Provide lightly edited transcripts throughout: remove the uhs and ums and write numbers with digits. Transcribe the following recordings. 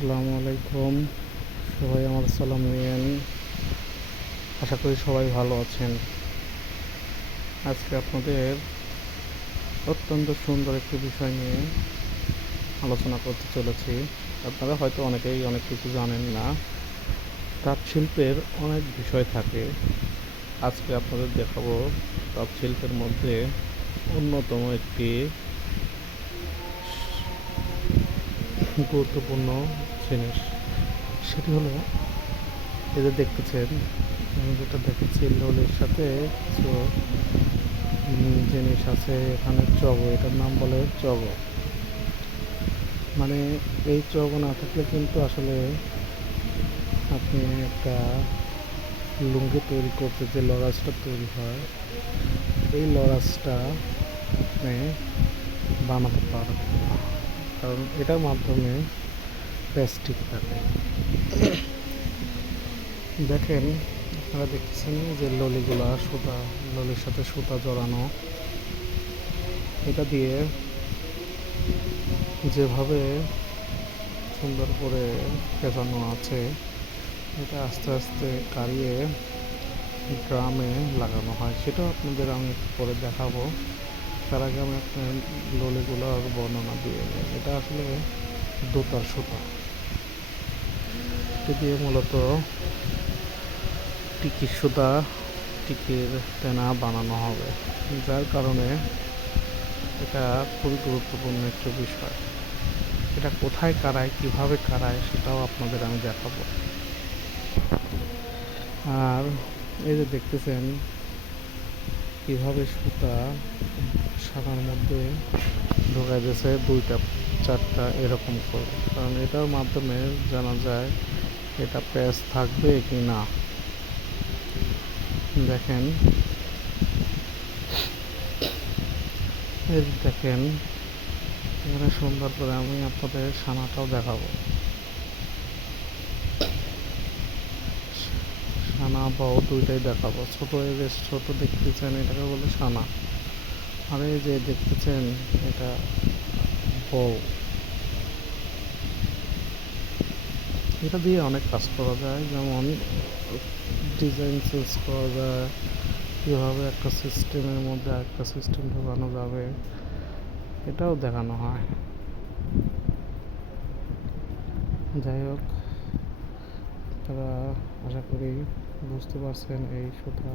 আসসালামু আলাইকুম। সবাই আমার সালাম নিয়েন। আশা করি সবাই ভালো আছেন। আজকে আপনাদের অত্যন্ত সুন্দর একটি বিষয় নিয়ে আলোচনা করতে চলেছি। আপনারা হয়তো অনেকেই অনেক কিছু জানেন না। তাঁত শিল্পের অনেক বিষয় থাকে। আজকে আপনাদের দেখাবো তাঁত শিল্পের মধ্যে অন্যতম একটি গুরুত্বপূর্ণ জিনিস। সেটি হলো এই যে দেখতেছেন, আমি যেটা দেখাচ্ছি লোলের সাথে কিছু জিনিস আছে এখানে। এটার নাম বলে চগ। মানে এই চগ না থাকলে কিন্তু আসলে আপনি একটা লুঙ্গি তৈরি করতে যে লরাজটা তৈরি হয়, এই লরাজটা আপনি বানাতে পারবেন না, কারণ এটার মাধ্যমে প্লাস্টিক থাকে। দেখেন, আপনারা দেখতেছেন যে ললির সাথে সুতা জড়ানো। এটা দিয়ে যেভাবে সুন্দর করে পেঁচানো আছে, এটা আস্তে আস্তে কাড়িয়ে ড্রামে লাগানো হয়। সেটাও আপনাদের আমি একটু পরে দেখাবো। তার আগে আমি আপনার ললিগুলোর বর্ণনা দিয়ে নিই। এটা আসলে দোতার সুতা। এটি দিয়ে মূলত টিকির তেনা বানানো হবে, যার কারণে এটা খুবই গুরুত্বপূর্ণ একটি বিষয়। এটা কোথায় কারায়, কিভাবে কারায়, সেটাও আপনাদের আমি দেখাবো। আর এই যে দেখতেছেন কিভাবে সুতা সাদার মধ্যে ঢোকাই দিয়েছে, 2টা 4টা এরকম করে, কারণ এটার মাধ্যমে জানা যায় এটা প্যাচ থাকবে কি না। দেখেন, এই দেখেন এখানে সুন্দর করে আমি আপনাদের সানাটাও দেখাবো। সানা বউ দুইটাই দেখাবো। ছোট দেখতেছেন, এটাকে বলে সানা। আর এই যে দেখতেছেন, এটা বউ। এটা দিয়ে অনেক কাজ করা যায়, যেমন ডিজাইন চেঞ্জ করা যায়, কীভাবে একটা সিস্টেমের মধ্যে আরেকটা সিস্টেম ঢোকানো যাবে, এটাও দেখানো হয়। যাই হোক, তারা আশা করি বুঝতে পারছেন এই সুতা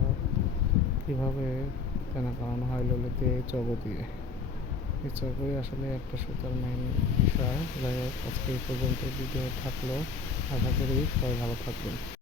কীভাবে কেনা করানো হয় ললিতে চগ দিয়ে। এই চগই আসলে একটা সুতার মেইন বিষয়। যাই হোক, আজকে এই পর্যন্ত ভিডিও থাকলো। আশা করি সবাই ভালো থাকবেন।